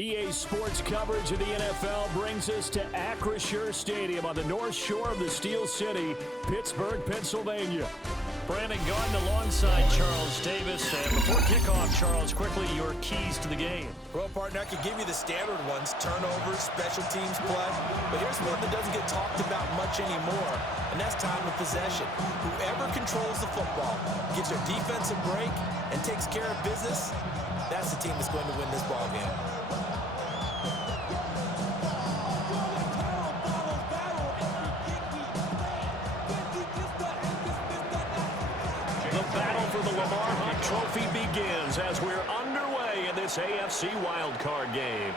EA Sports coverage of the NFL brings us to Acrisure Stadium on the north shore of the Steel City, Pittsburgh, Pennsylvania. Brandon Garden alongside Charles Davis. And before kickoff, Charles, quickly your keys to the game. Well, partner, I could give you the standard ones, turnovers, special teams play. But here's one that doesn't get talked about much anymore, and that's time of possession. Whoever controls the football, gives their defense a break, and takes care of business, that's the team that's going to win this ball game. The Lamar Hunt Trophy begins as we're underway in this AFC wildcard game.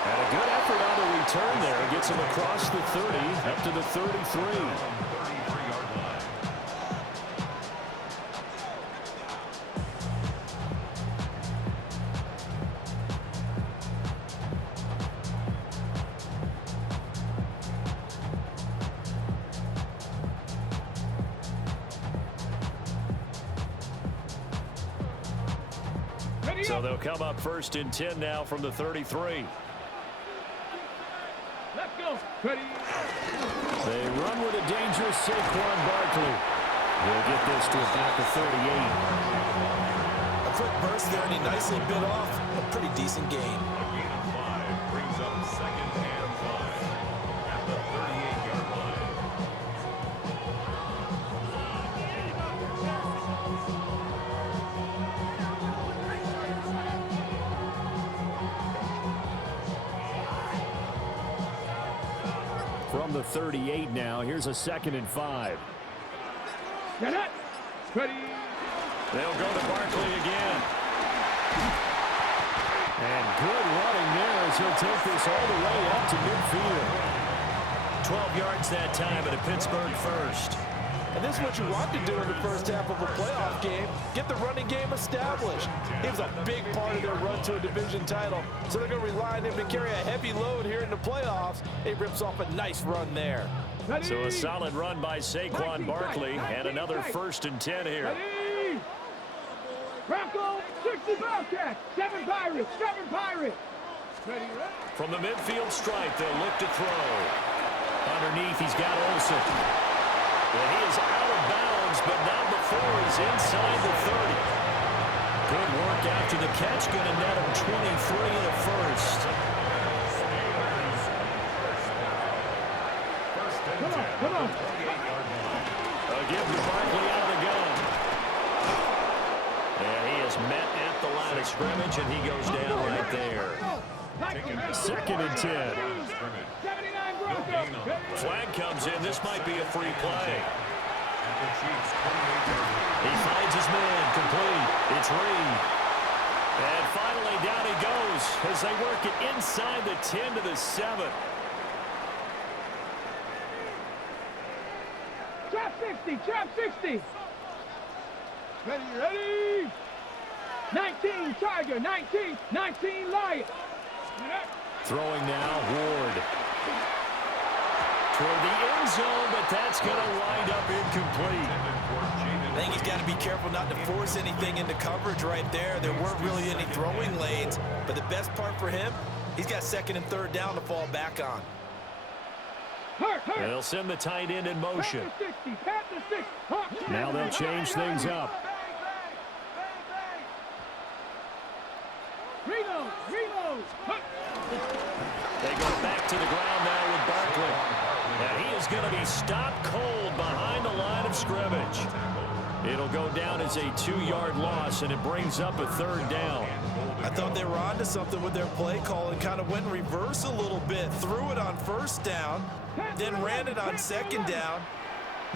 And a good effort on the return there. Gets him across the 30, up to the 33. So they'll come up first and 10 now from the 33. Let's go. Ready. They run with a dangerous Saquon Barkley. He'll get this to about the 38. A quick burst there, and he nicely bit off a pretty decent gain. A gain of 5 brings up second and 5 at the 38-yard line. From the 38 now, here's a second and 5. Get it. Ready. They'll go to Barkley again. And good running there as he'll take this all the way up to midfield. 12 yards that time at a Pittsburgh first. And this is what you want to do in the first half of a playoff game. Get the running game established. He was a big part of their run to a division title, so they're going to rely on him to carry a heavy load here in the playoffs. He rips off a nice run there. Ready. So a solid run by Saquon Barkley and another first and 10 here. Ready. Bronco, 60 Bobcats, 7 Pirates, 7 Pirates. Ready, ready. From the midfield stripe, they'll look to throw. Underneath, he's got Olsen. Well, he is out of bounds, but not before he's inside the 30. Good work after the catch, going to net him 23 and a first. Come on. A give to Barkley out of the gun. And he is met at the line of scrimmage, and he goes down right there. Second and 10. Flag comes in. This might be a free play. He finds his man. Complete. It's Reed. And finally down he goes as they work it inside the 10 to the 7. Trap 60. Ready. 19 Tiger, 19 Lion. Throwing now, Ward. Toward the end zone, but that's going to wind up incomplete. I think he's got to be careful not to force anything into coverage right there. There weren't really any throwing lanes, but the best part for him, he's got second and third down to fall back on. They'll send the tight end in motion. Now they'll change things up. Reload. They go back to the ground now with Barkley. And he is going to be stopped cold behind the line of scrimmage. It'll go down as a 2-yard loss, and it brings up a third down. I thought they were onto something with their play call and kind of went reverse a little bit. Threw it on first down, then ran it on second down.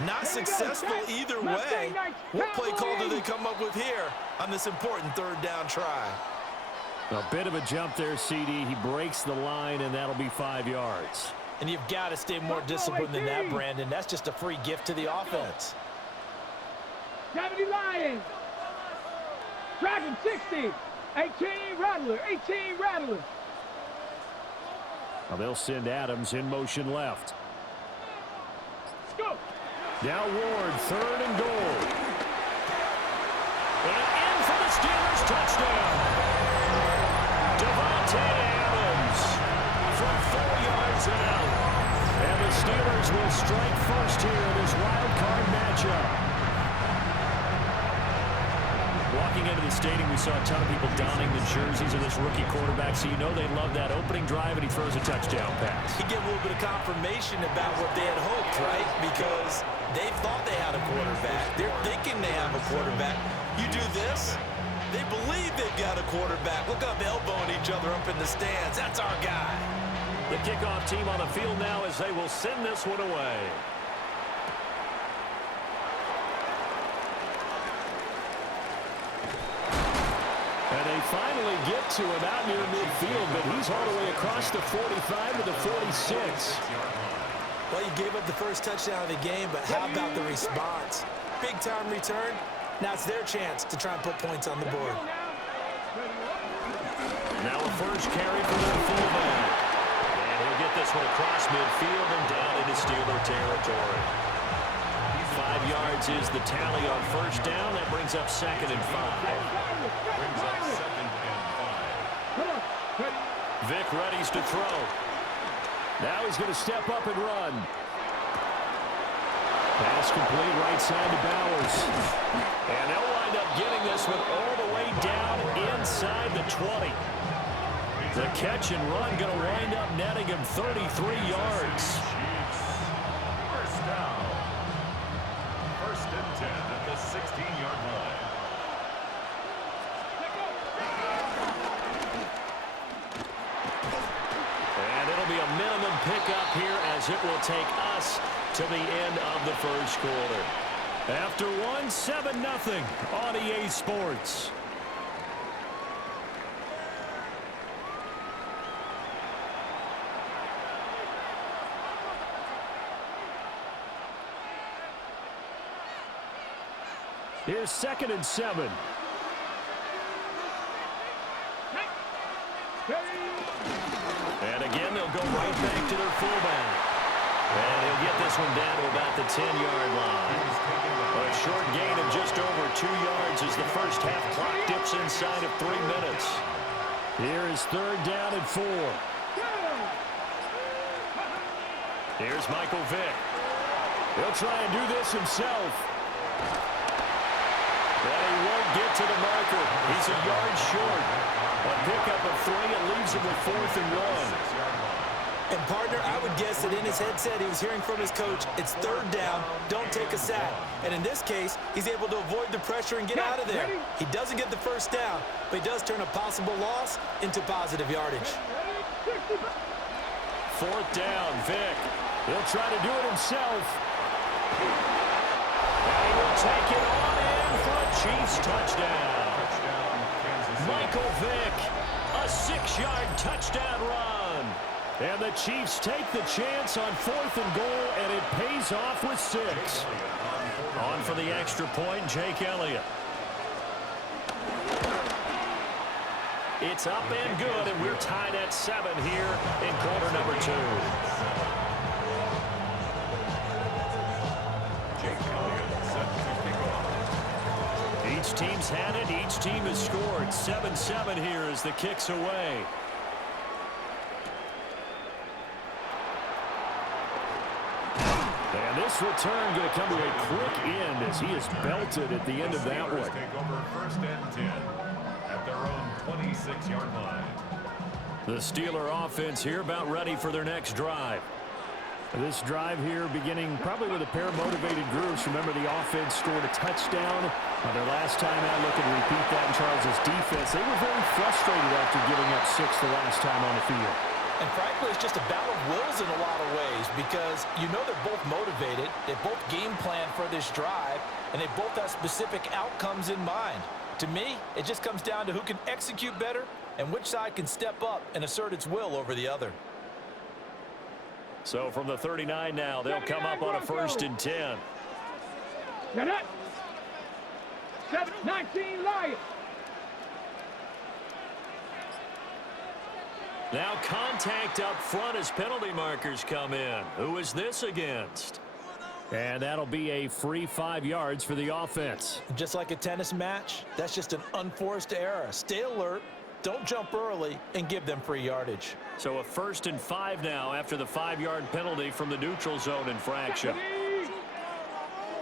Not successful either way. What play call do they come up with here on this important third down try? A bit of a jump there, CD. He breaks the line, and that'll be 5 yards. And you've got to stay more disciplined than that, Brandon. That's just a free gift to the offense. 70 Lions. Dragon 60. 18 Rattler. 18 Rattler. Now they'll send Adams in motion left. Go. Now Ward, 3rd and goal. And in for the Steelers, touchdown. Devontae Adams from 4 yards out. And the Steelers will strike first here in this wild card matchup. Walking into the stadium, we saw a ton of people donning the jerseys of this rookie quarterback, so you know they love that opening drive, and he throws a touchdown pass. You get a little bit of confirmation about what they had hoped, right? Because they thought they had a quarterback. They're thinking they have a quarterback. You do this, they believe they've got a quarterback. Look up, elbowing each other up in the stands. That's our guy. The kickoff team on the field now as they will send this one away. And they finally get to him out near midfield, but he's all the way across the 45 to the 46. Well, you gave up the first touchdown of the game, but how about the response? Big-time return. Now it's their chance to try and put points on the board. Now a first carry for their fullback. And he'll get this one across midfield and down into Steeler territory. 5 yards is the tally on first down. That brings up 2nd and 5. Brings up 2nd and 5. Vic readies to throw. Now he's going to step up and run. Pass complete right side to Bowers. And they'll wind up getting this one all the way down inside the 20. The catch and run going to wind up netting him 33 yards. First down. 1st and 10 at the 16-yard line. And it'll be a minimum pickup here as it will take us to the end of the first quarter. After 7-0 on EA Sports. Here's 2nd and 7. And again, they'll go right back to their fullback. And he'll get this one down to about the 10-yard line. A short gain of just over 2 yards as the first half clock dips inside of 3 minutes. Here is 3rd down and 4. Here's Michael Vick. He'll try and do this himself. But he won't get to the marker. He's a yard short. A pickup of 3 and leaves him with 4th and 1. And, partner, I would guess that in his headset he was hearing from his coach, it's 3rd down, don't take a sack. And in this case, he's able to avoid the pressure and get out of there. He doesn't get the first down, but he does turn a possible loss into positive yardage. 4th down, Vick. He'll try to do it himself. And he will take it on in for a Chiefs touchdown. Michael Vick, a 6-yard touchdown run. And the Chiefs take the chance on 4th and goal, and it pays off with 6. On for the extra point, Jake Elliott. It's up and good, and we're tied at 7 here in quarter number 2. Each team's had it. Each team has scored. 7-7 here as the kick's away. And this return going to come to a quick end as he is belted at the end of that one. Take over 1st and 10 at their own 26-yard line. The Steeler offense here about ready for their next drive. This drive here beginning probably with a pair of motivated groups. Remember, the offense scored a touchdown their last time out. Looking to repeat that in Charles' defense. They were very frustrated after giving up 6 the last time on the field. And frankly, it's just a battle of wills in a lot of ways because you know they're both motivated, they both game plan for this drive, and they both have specific outcomes in mind. To me, it just comes down to who can execute better and which side can step up and assert its will over the other. So from the 39 now, they'll come up on a 1st and 10. Get up. 19 Lions. Now contact up front as penalty markers come in. Who is this against? And that'll be a free 5 yards for the offense. Just like a tennis match, that's just an unforced error. Stay alert, don't jump early, and give them free yardage. So a 1st and 5 now after the 5-yard penalty from the neutral zone infraction.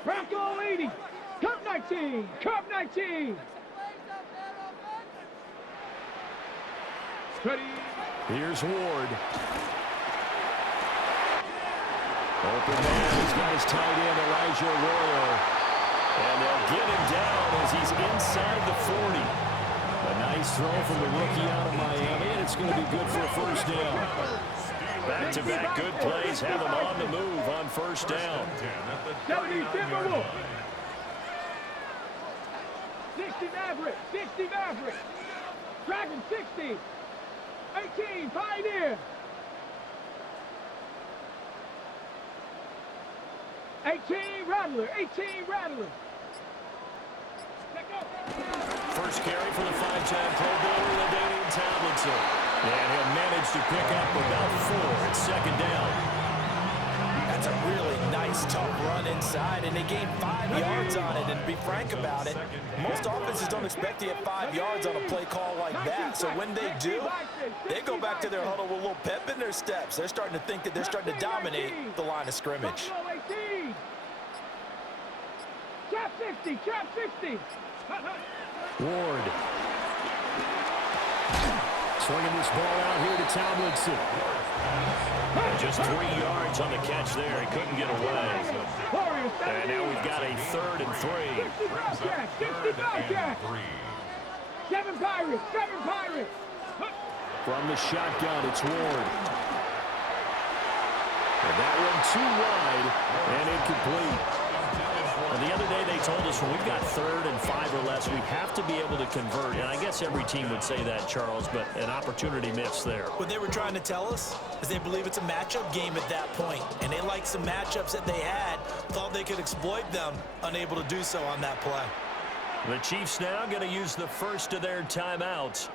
Bronco 80. Cup 19. Cup 19. Ready. Here's Ward. Open man. He's got his tight end, Elijah Arroyo. And they'll get him down as he's inside the 40. A nice throw from the rookie out of Miami, and it's going to be good for a 1st down. Back-to-back good plays have him on the move on 1st down. 70 Timberwolves. 60 Maverick. 60 Maverick. Dragon 60. 18 Pioneer. 18 Rattler. 18 Rattler. First carry for the 5-time Pro Bowler, LaDainian Tomlinson. And he'll manage to pick up about 4 at 2nd down. That's a really nice, tough run inside, and they gained 5 yards on it. And to be frank about it, most offenses don't expect to get 5 yards on a play call like that. So when they do, they go back to their huddle with a little pep in their steps. They're starting to think that they're starting to dominate the line of scrimmage. Cap 60, cap 60. Ward. Swinging this ball out here to Tomlinson. And just 3 yards on the catch there. He couldn't get away. And now we've got a 3rd and 3. 60 Bobcat, 60 Bobcat. 7 Pirates, 7 Pirates. From the shotgun, it's Ward. And that one too wide and incomplete. And the other day they told us when we've got 3rd and 5 or less, we have to be able to convert. And I guess every team would say that, Charles, but an opportunity missed there. What they were trying to tell us is they believe it's a matchup game at that point. And they liked some matchups that they had, thought they could exploit them, unable to do so on that play. The Chiefs now going to use the first of their timeouts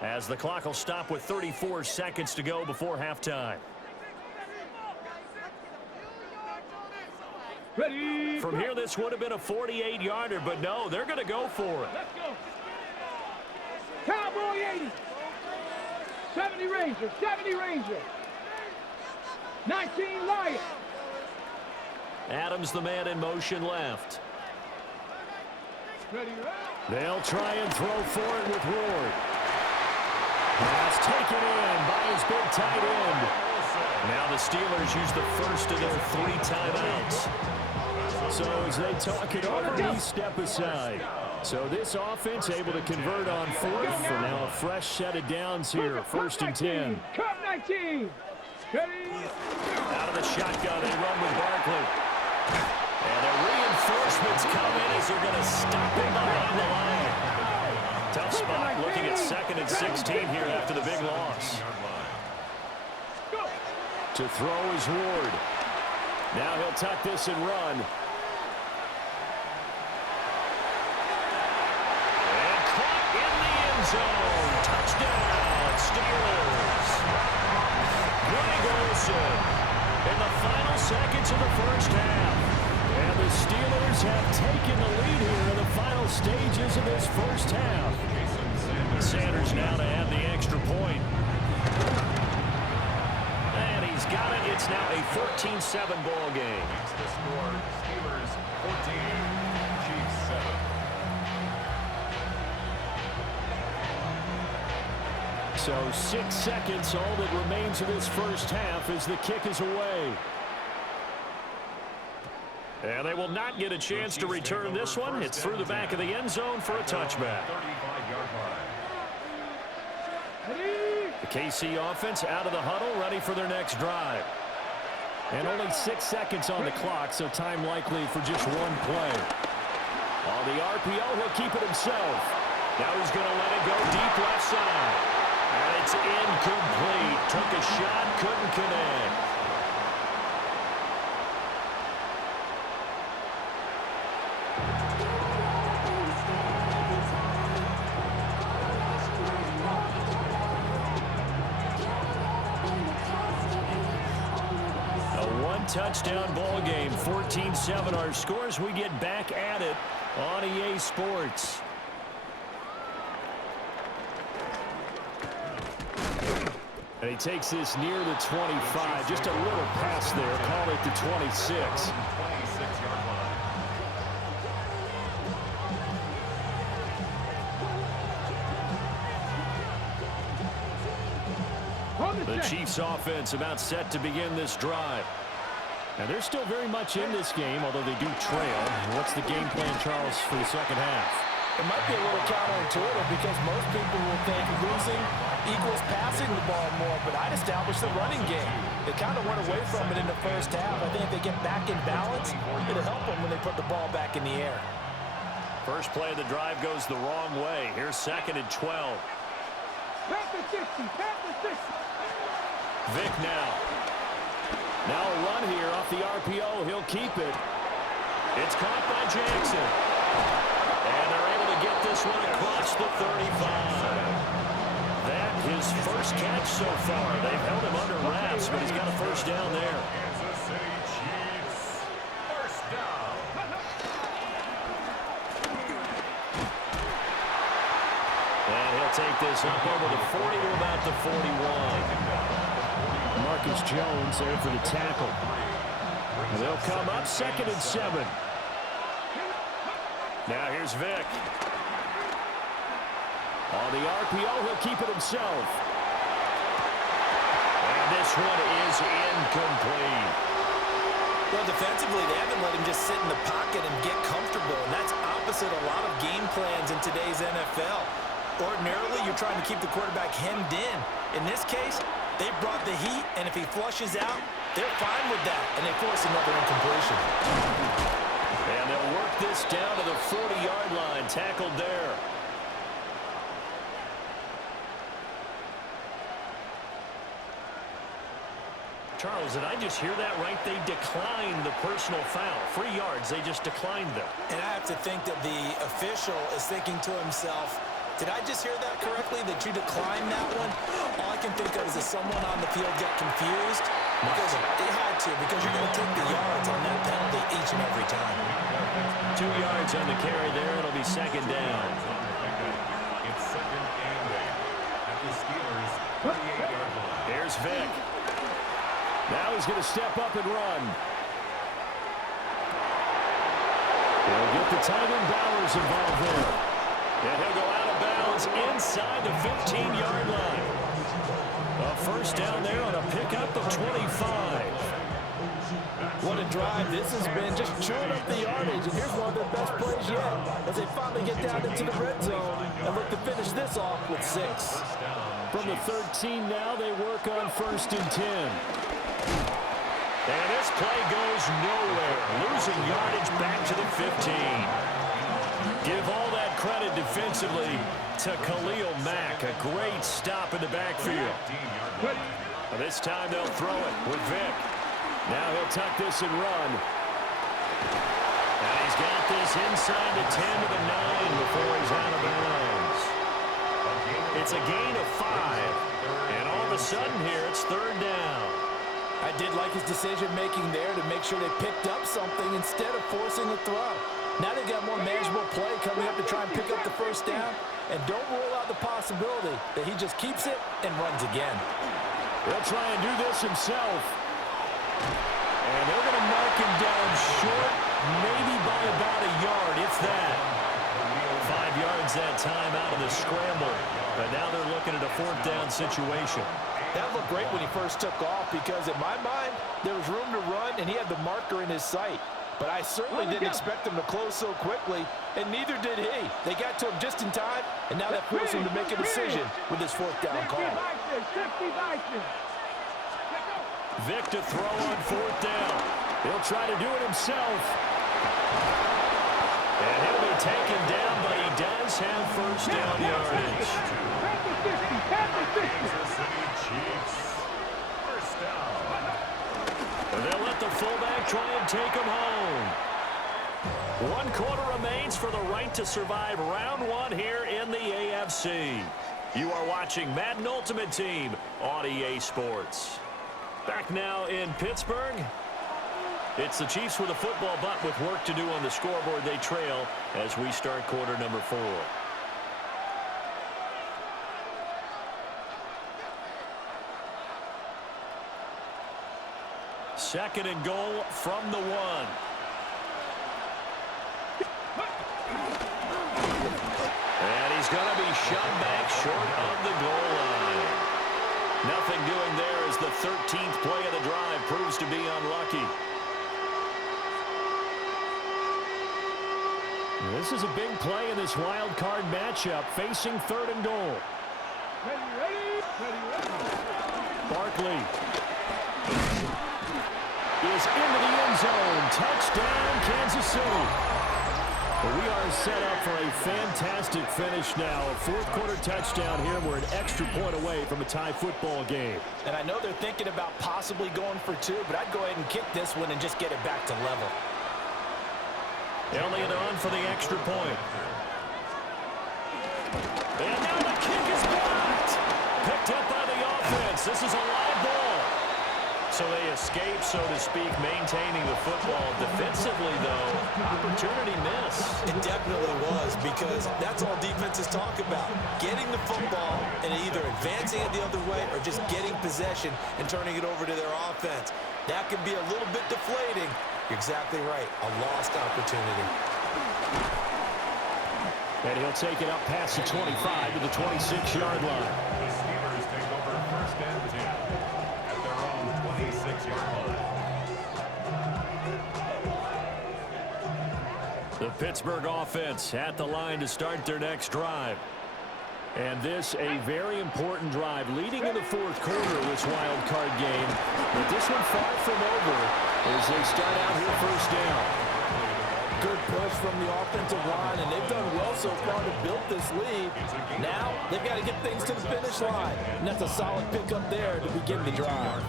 as the clock will stop with 34 seconds to go before halftime. Ready. From here, this would have been a 48-yarder, but no, they're going to go for it. Let's go. Cowboy 80. 70 Ranger, 70 Ranger. 19 Lion. Adams, the man in motion left. Ready, They'll try and throw for it with Ward. Pass taken in by his big tight end. Now the Steelers use the first of their 3 timeouts. So as they talk it over, we step aside. So this offense able to convert on 4th for now a fresh set of downs here. 1st and 10. Cup 19. Ready. Out of the shotgun, they run with Barkley. And the reinforcements come in as they're going to stop him behind the line. Tough spot looking at 2nd and 16 here after the big loss. To throw is Ward. Now he'll tuck this and run. And caught in the end zone. Touchdown, Steelers. Greg Olsen in the final seconds of the first half. And the Steelers have taken the lead here in the final stages of this first half. Sanders now to add the extra point. And he's got it. It's now a 14-7 ball game. It's the score. Steelers 14, Chiefs 7. So 6 seconds, all that remains of this first half as the kick is away. And they will not get a chance to return this one. It's through the back of the end zone for a touchback. 35-yard line. Ready. The KC offense out of the huddle, ready for their next drive. And only 6 seconds on the clock, so time likely for just one play. On the RPO, he'll keep it himself. Now he's going to let it go deep left side. And it's incomplete. Took a shot, couldn't connect. Touchdown ball game, 14-7 our scores. We get back at it on EA Sports. And he takes this near the 25. Just a little pass there. Call it the 26. 26-yard line. The Chiefs offense about set to begin this drive. And they're still very much in this game, although they do trail. What's the game plan, Charles, for the second half? It might be a little counterintuitive because most people will think losing equals passing the ball more, but I'd establish the running game. They kind of went away from it in the first half. I think if they get back in balance, it'll help them when they put the ball back in the air. First play of the drive goes the wrong way. Here's 2nd and 12. Panther 60, Panther 60. Vick now. Now a run here off the RPO. He'll keep it. It's caught by Jackson. And they're able to get this one across the 35. That his first catch so far. They've held him under wraps, but he's got a first down there. Kansas City Chiefs. First down. And he'll take this up over the 40 to about the 41. Marcus Jones there for the tackle. And they'll come up 2nd and 7. Now here's Vick. On the RPO, he'll keep it himself. And this one is incomplete. Well, defensively, they haven't let him just sit in the pocket and get comfortable, and that's opposite a lot of game plans in today's NFL. Ordinarily, you're trying to keep the quarterback hemmed in. In this case, they brought the heat, and if he flushes out, they're fine with that, and they force another incompletion. And they'll work this down to the 40-yard line, tackled there. Charles, did I just hear that right? They declined the personal foul. 3 yards, they just declined them. And I have to think that the official is thinking to himself, did I just hear that correctly, that you declined that one? All I can think of is that someone on the field got confused because they had to, because you're going to take the yards on that penalty each and every time. 2 yards on the carry there. It'll be 2nd down. It's 2nd and 8 at the Steelers' 38-yard line. Here's Vick. Now he's going to step up and run. He'll get the tight end Bowers involved there. And he'll go out of bounds inside the 15-yard line. A first down there on a pickup of 25. What a drive this has been, just chewing up the yardage. And here's one of their best plays yet as they finally get down into the red zone and look to finish this off with 6. From the 13 now, they work on 1st and 10. And this play goes nowhere. Losing yardage back to the 15. Give all that credit defensively to Khalil Mack. A great stop in the backfield. This time they'll throw it with Vick. Now he'll tuck this and run. And he's got this inside the 10 to the 9 before he's out of bounds. It's a gain of 5. And all of a sudden here, it's 3rd down. I did like his decision-making there to make sure they picked up something instead of forcing the throw. Now they got more manageable play coming up to try and pick up the first down, and don't rule out the possibility that he just keeps it and runs again. He'll try and do this himself. And they're going to mark him down short, maybe by about a yard, if that. 5 yards that time out of the scramble, but now they're looking at a 4th down situation. That looked great when he first took off because, in my mind, there was room to run, and he had the marker in his sight. but I certainly didn't expect them to close so quickly, and neither did he. They got to him just in time, and now that forced him to make a decision with his fourth down call. Vic to throw on fourth down. He'll try to do it himself. And he'll be taken down, but he does have first down yardage. And they'll let the fullback try and take him home. 1 quarter remains for the right to survive round 1 here in the AFC. You are watching Madden Ultimate Team on EA Sports. Back now in Pittsburgh. It's the Chiefs with a football, but with work to do on the scoreboard, they trail as we start quarter number 4. Second and goal from the 1. And he's going to be shoved back short of the goal line. Nothing doing there as the 13th play of the drive proves to be unlucky. This is a big play in this wild card matchup, facing third and goal. Barkley is into the end zone. Touchdown, Kansas City. We are set up for a fantastic finish now. A fourth quarter touchdown here. We're an extra point away from a tie football game. And I know they're thinking about possibly going for 2, but I'd go ahead and kick this one and just get it back to level. Elliott on for the extra point. And now the kick is blocked. Picked up by the offense. This is a live ball. So they escape, so to speak, maintaining the football. Defensively, though, opportunity miss. It definitely was, because that's all defenses talk about. Getting the football and either advancing it the other way or just getting possession and turning it over to their offense. That can be a little bit deflating. You're exactly right. A lost opportunity. And he'll take it up past the 25 to the 26-yard line. The Steelers take over first and 10 at their own 26-yard line. The Pittsburgh offense at the line to start their next drive. And this a very important drive leading in the fourth quarter of this wild card game. But this one far from over as they start out here first down. Good push from the offensive line, and they've done well so far to build this lead. Now they've got to get things to the finish line, and that's a solid pickup there to begin the drive.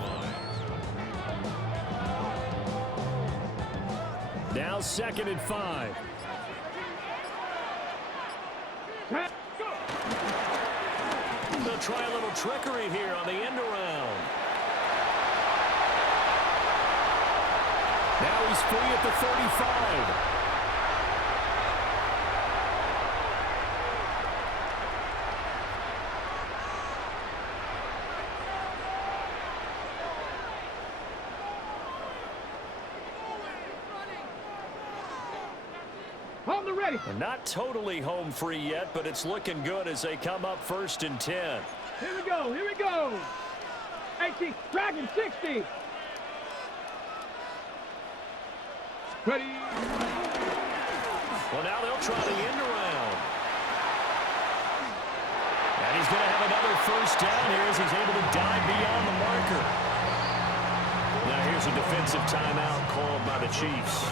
Now 2nd and 5. They'll try a little trickery here on the end around. Now he's free at the 35. On the ready. They're not totally home free yet, but it's looking good as they come up 1st and 10. Here we go. Here we go. 80. Dragon 60. Ready. Well, now they'll try the end around. And he's going to have another first down here as he's able to dive beyond the marker. Now here's a defensive timeout called by the Chiefs.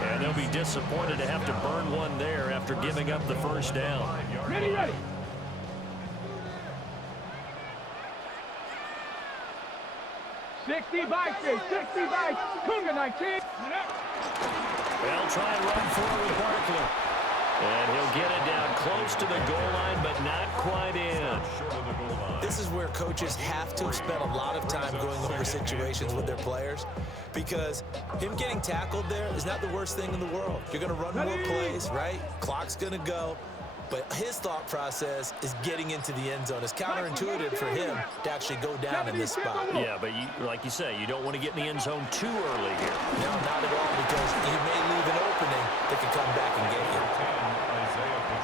And they'll be disappointed to have to burn one there after giving up the first down. Ready, ready. $60 Cougar 19. They'll try and run forward with Barkley. And he'll get it down close to the goal line, but not quite in. This is where coaches have to have spent a lot of time going over situations with their players, because him getting tackled there is not the worst thing in the world. You're going to run more plays, right? Clock's going to go. But his thought process is getting into the end zone. It's counterintuitive for him to actually go down in this spot. Yeah, but like you say, you don't want to get in the end zone too early here. No, not at all, because he may leave an opening that can come back and get you.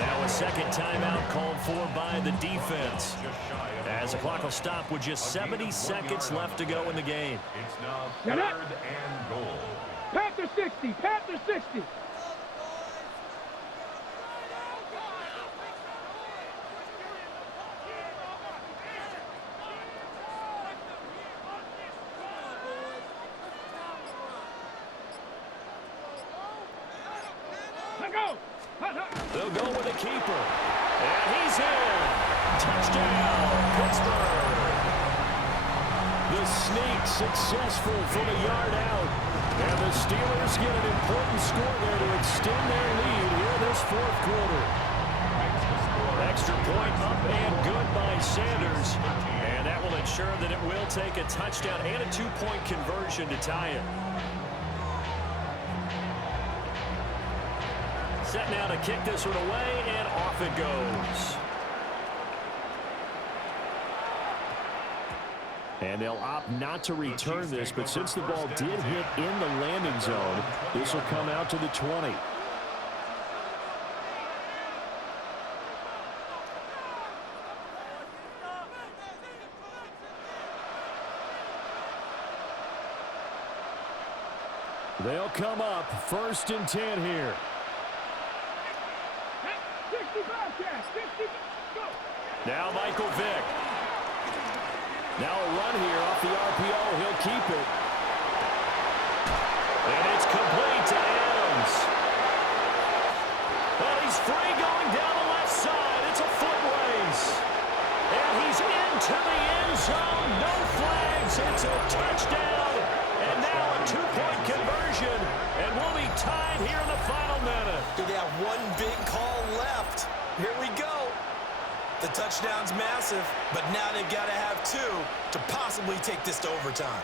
Now a second timeout called for by the defense, as the clock will stop with just 70 seconds left to go in the game. It's now 3rd and goal. Panther 60. Panther 60. They'll go with a keeper. And he's in. Touchdown, Pittsburgh. The sneak successful from a yard out. And the Steelers get an important score there to extend their lead here in this fourth quarter. Extra point up and good by Sanders. And that will ensure that it will take a touchdown and a two-point conversion to tie it. Set now to kick this one away, and off it goes. And they'll opt not to return this, but since the ball did hit in the landing zone, this will come out to the 20. They'll come up 1st and 10 here. 60 Bobcats. 60. Go. Now Michael Vick. Now a run here off the RPO. He'll keep it. And it's complete to Adams. Well, he's free going down the left side. It's a foot race. And he's into the end zone. No flags. It's a touchdown. And now a two-point conversion. And we'll be tied here in the final minute. Do they have one big call left? Here we go. The touchdown's massive, but now they've got to have two to possibly take this to overtime.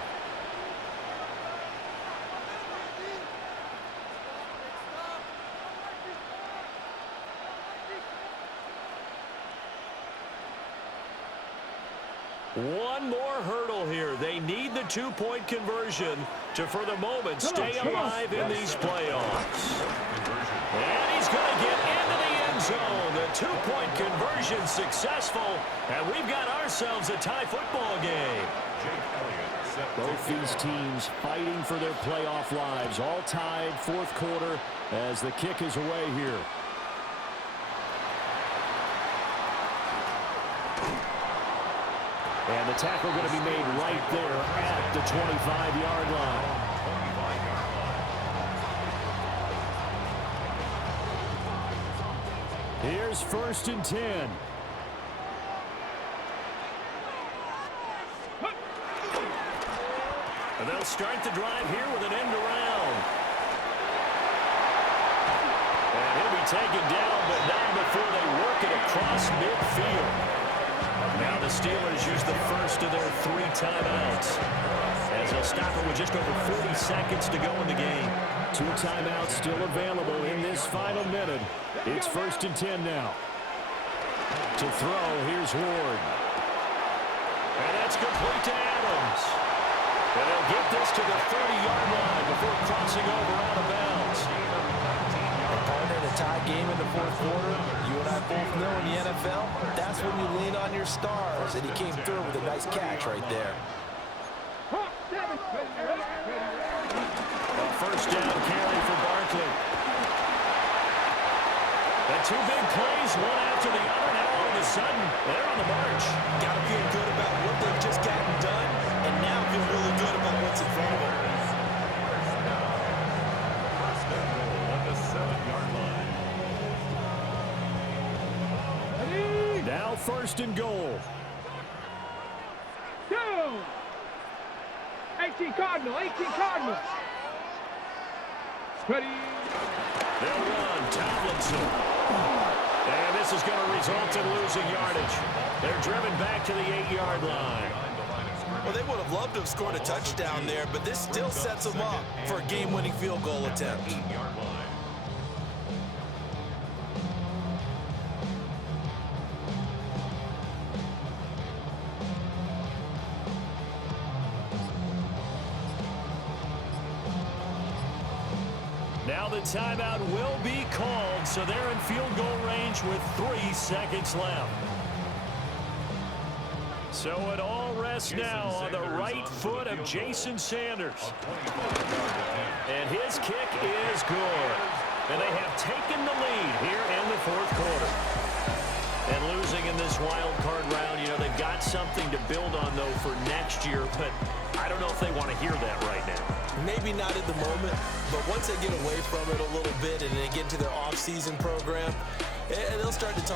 One more hurdle here. They need the two-point conversion to, for the moment, stay alive in these playoffs. And he's going to get into the end zone. The two-point conversion successful, and we've got ourselves a tie football game. Both these teams fighting for their playoff lives, all tied fourth quarter as the kick is away here. And the tackle going to be made right there at the 25-yard line. Here's 1st and 10. And they'll start the drive here with an end around. And he'll be taken down, but not before they work it across midfield. Now the Steelers use the first of their 3 timeouts as they'll stop it with just over 40 seconds to go in the game. 2 timeouts still available in this final minute. It's 1st and 10 now. To throw, here's Ward. And that's complete to Adams. And they'll get this to the 30-yard line before crossing over out of bounds. Opponent, a tie game in the fourth quarter. You and I both know in the NFL, that's when you lean on your stars. And he came through with a nice catch right there. A first down carry for Barkley. The 2 big plays, one after the other. Now all of a sudden, they're on the march. Got to feel good about what they've just gotten done, and now feel really good about what's in front of them. On the 7-yard line. Now 1st and goal. 18 Cardinal. 18 Cardinal. Ready. They'll run Tomlinson. And this is going to result in losing yardage. They're driven back to the 8-yard line. Well, they would have loved to have scored a touchdown there, but this still sets them up for a game-winning field goal attempt. 8-yard line. Now the timeout will be called, so they're in field goal range with 3 seconds left. So it all rests now on the right foot of Jason Sanders. And his kick is good. And they have taken the lead here in the fourth quarter. And losing in this wild card round, you know, they've got something to build on, though, for next year. But I don't know if they want to hear that right now. Maybe not at the moment, but once they get away from it a little bit and they get into their off-season program, they'll start to talk